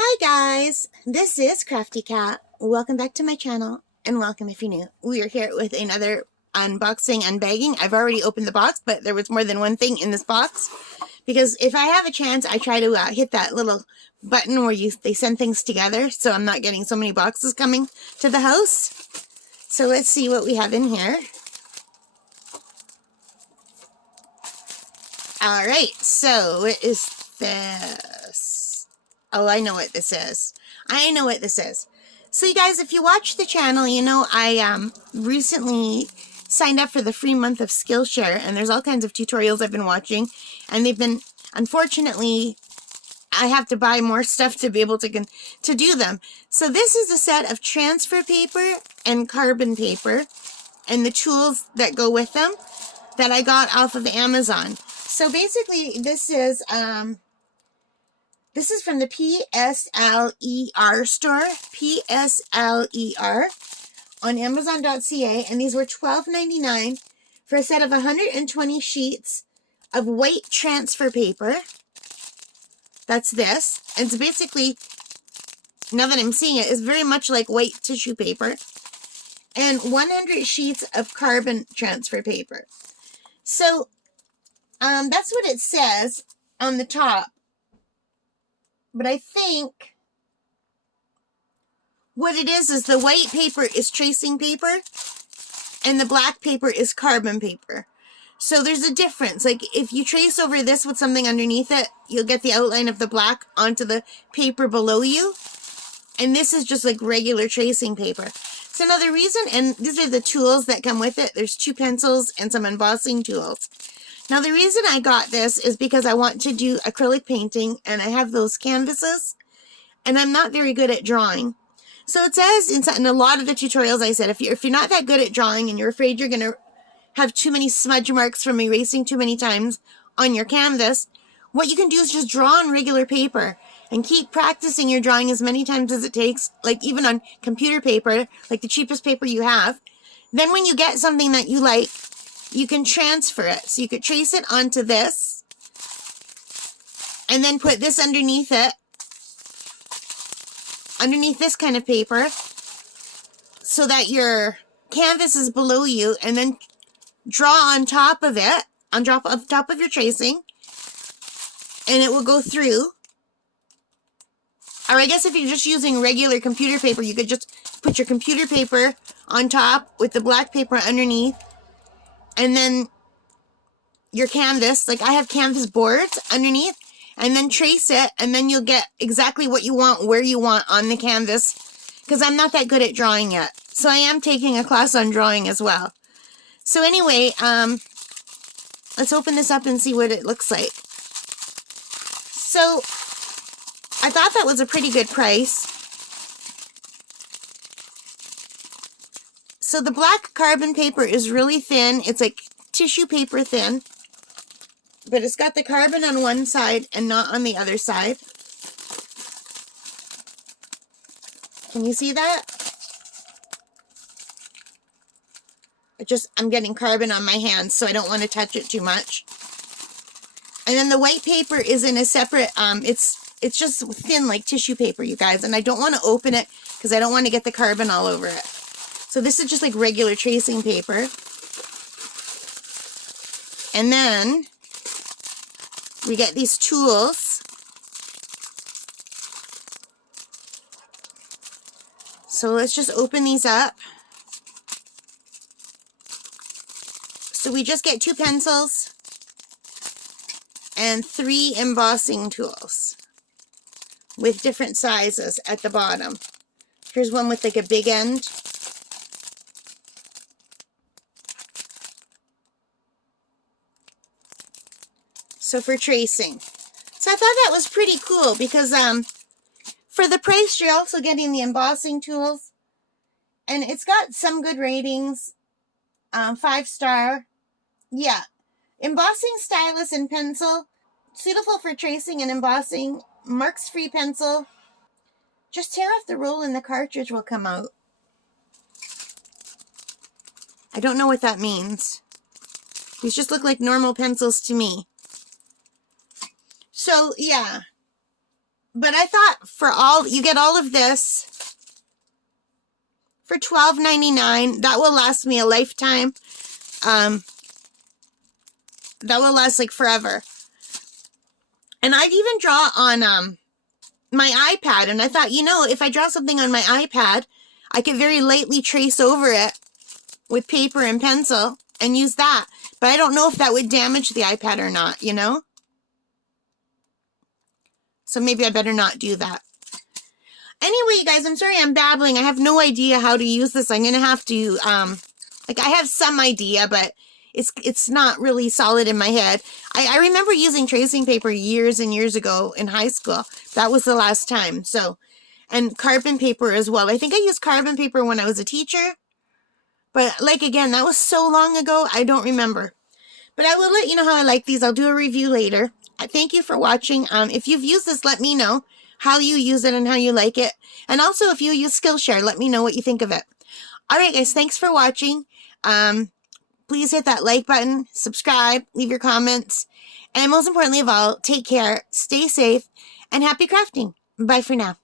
Hi guys, this is Crafty Cat. Welcome back to my channel, and welcome if you're new. We are here with another unboxing, unbagging. I've already opened the box, but there was more than one thing in this box. Because if I have a chance, I try to hit that little button where they send things together, so I'm not getting so many boxes coming to the house. So let's see what we have in here. Alright, so what is this? Oh, I know what this is. I know what this is. So you guys, if you watch the channel, you know I recently signed up for the free month of Skillshare, and there's all kinds of tutorials I've been watching, and they've been, unfortunately, I have to buy more stuff to be able to do them. So this is a set of transfer paper and carbon paper, and the tools that go with them that I got off of Amazon. So basically, this is from the PSLER store, PSLER, on Amazon.ca, and these were $12.99 for a set of 120 sheets of white transfer paper. That's this. It's basically, now that I'm seeing it, it's very much like white tissue paper. And 100 sheets of carbon transfer paper. So, that's what it says on the top. But I think what it is the white paper is tracing paper and the black paper is carbon paper. So there's a difference. Like if you trace over this with something underneath it, you'll get the outline of the black onto the paper below you. And this is just like regular tracing paper. So another reason, and these are the tools that come with it. There's 2 pencils and some embossing tools. Now the reason I got this is because I want to do acrylic painting, and I have those canvases, and I'm not very good at drawing. So it says in a lot of the tutorials, I said, if you're not that good at drawing and you're afraid you're going to have too many smudge marks from erasing too many times on your canvas, what you can do is just draw on regular paper and keep practicing your drawing as many times as it takes, like even on computer paper, like the cheapest paper you have. Then when you get something that you like, you can transfer it. So you could trace it onto this and then put this underneath it, underneath this kind of paper, so that your canvas is below you, and then draw on top of it, on top of your tracing, and it will go through. Or I guess if you're just using regular computer paper, you could just put your computer paper on top with the black paper underneath, and then your canvas, like I have canvas boards underneath, and then trace it, and then you'll get exactly what you want, where you want on the canvas, because I'm not that good at drawing yet. So I am taking a class on drawing as well. So anyway, let's open this up and see what it looks like. So I thought that was a pretty good price. So the black carbon paper is really thin. It's like tissue paper thin. But it's got the carbon on one side and not on the other side. Can you see that? I'm getting carbon on my hands, so I don't want to touch it too much. And then the white paper is in a separate, it's just thin like tissue paper, you guys. And I don't want to open it because I don't want to get the carbon all over it. So this is just like regular tracing paper. And then we get these tools. So let's just open these up. So we just get 2 pencils and 3 embossing tools with different sizes at the bottom. Here's one with like a big end. So for tracing. So I thought that was pretty cool because for the price you're also getting the embossing tools. And it's got some good ratings. 5-star. Yeah. Embossing stylus and pencil. Suitable for tracing and embossing. Marks-free pencil. Just tear off the roll and the cartridge will come out. I don't know what that means. These just look like normal pencils to me. So, yeah. But I thought for all, you get all of this for $12.99. That will last me a lifetime. That will last like forever. And I'd even draw on my iPad. And I thought, you know, if I draw something on my iPad, I could very lightly trace over it with paper and pencil and use that. But I don't know if that would damage the iPad or not, you know? So maybe I better not do that. Anyway, you guys, I'm sorry I'm babbling. I have no idea how to use this. I'm going to have to, like, I have some idea, but it's not really solid in my head. I remember using tracing paper years and years ago in high school. That was the last time. So, and carbon paper as well. I think I used carbon paper when I was a teacher. But, like, again, that was so long ago, I don't remember. But I will let you know how I like these. I'll do a review later. Thank you for watching. If you've used this, let me know how you use it and how you like it. And also, if you use Skillshare, let me know what you think of it. All right, guys, thanks for watching. Please hit that like button, subscribe, leave your comments. And most importantly of all, take care, stay safe, and happy crafting. Bye for now.